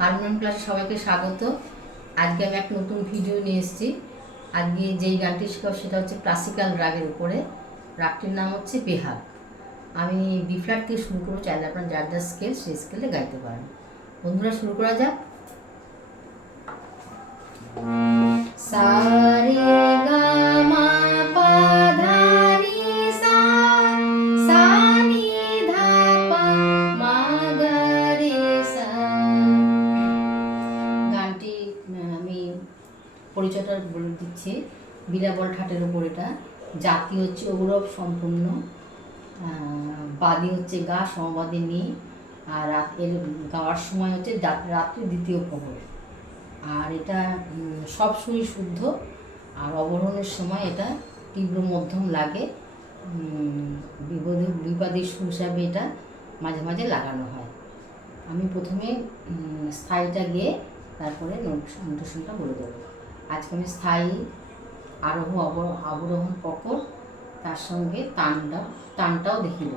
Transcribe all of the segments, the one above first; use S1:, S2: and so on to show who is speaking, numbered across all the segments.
S1: Harmonium ক্লাসে সবাইকে স্বাগত। আজকে আমি একটা নতুন ভিডিও নিয়ে এসেছি। আজকে যেই গানটি শেখাবো সেটা হচ্ছে ক্লাসিক্যাল রাগের উপরে। রাগটির নাম হচ্ছে বেহাগ। আমি বি ফ্ল্যাট থেকে শুরু করব। চাইলে আপনার যার যার স্কেল সেই স্কেলে গাইতে পারেন। বন্ধুরা, শুরু করা যাক। সারে বিরাবল ঠাটের ওপর এটা। জাতি হচ্ছে ঔরব, সম্পূর্ণ। বাদী হচ্ছে গা, সমবাদী নি আর রাত, এর গাওয়ার সময় হচ্ছে রাত- রাত্রি দ্বিতীয় প্রহর। আর এটা সবসময় শুদ্ধ। আর অবরোহণের সময় এটা তীব্র মধ্যম লাগে। বিপদে সুর হিসাবে এটা মাঝে মাঝে লাগানো হয়। আমি প্রথমে স্থায়ীটা গিয়ে তারপরে নোট, নোটেশনটা বলে দেবো। আজকে আমি স্থায়ী আরোহ অব- আবরোহণ পকর তার সঙ্গে তানটা টানটাও দেখিয়ে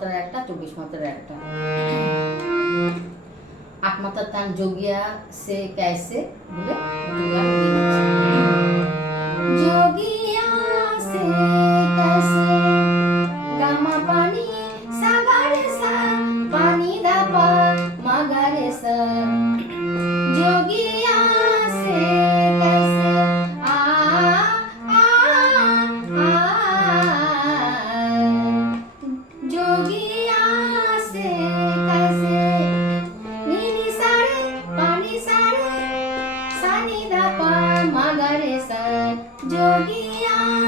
S1: মাত্রার একটা, চব্বিশ মাত্রার একটা। আট মাত্রার তান যোগিয়া সে ক্যাসে বলে যোগিয়া সে ক্যাসে গামা পানি, সাগারে পানি দাপা 一样。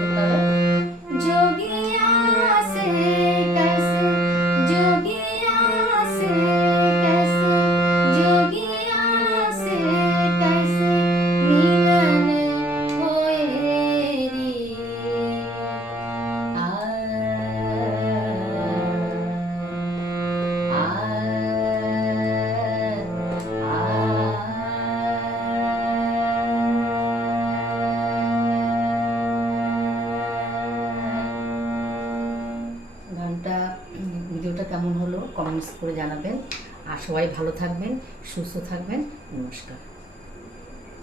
S1: Thank you. কমেন্টস করে জানাবেন। আর সবাই ভালো থাকবেন সুস্থ থাকবেন। নমস্কার।